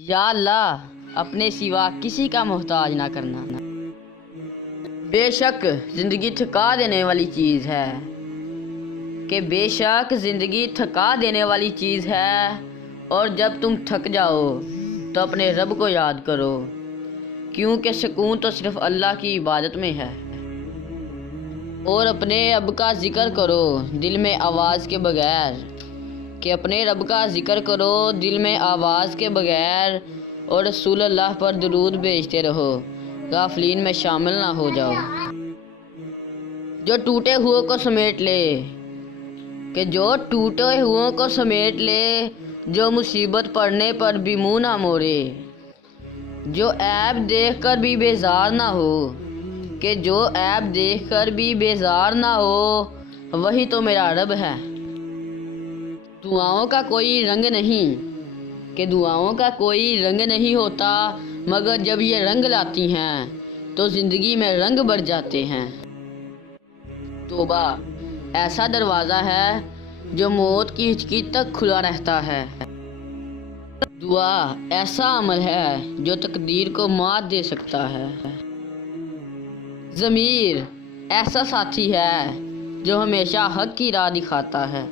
یا اللہ اپنے سوا کسی کا محتاج نہ کرنا۔ بے شک زندگی تھکا دینے والی چیز ہے، کہ بے شک زندگی تھکا دینے والی چیز ہے، اور جب تم تھک جاؤ تو اپنے رب کو یاد کرو، کیونکہ سکون تو صرف اللہ کی عبادت میں ہے۔ اور اپنے رب کا ذکر کرو دل میں آواز کے بغیر، کہ اپنے رب کا ذکر کرو دل میں آواز کے بغیر، اور رسول اللہ پر درود بھیجتے رہو، غافلین میں شامل نہ ہو جاؤ۔ جو ٹوٹے ہوئے کو سمیٹ لے، کہ جو ٹوٹے ہوئے کو سمیٹ لے، جو مصیبت پڑنے پر بھی منہ نہ موڑے، جو عیب دیکھ کر بھی بیزار نہ ہو، کہ جو عیب دیکھ کر بھی بیزار نہ ہو، وہی تو میرا رب ہے۔ دعاؤں کا کوئی رنگ نہیں، کہ دعاؤں کا کوئی رنگ نہیں ہوتا، مگر جب یہ رنگ لاتی ہیں تو زندگی میں رنگ بڑھ جاتے ہیں۔ توبہ ایسا دروازہ ہے جو موت کی ہچکی تک کھلا رہتا ہے۔ دعا ایسا عمل ہے جو تقدیر کو مات دے سکتا ہے۔ ضمیر ایسا ساتھی ہے جو ہمیشہ حق کی راہ دکھاتا ہے۔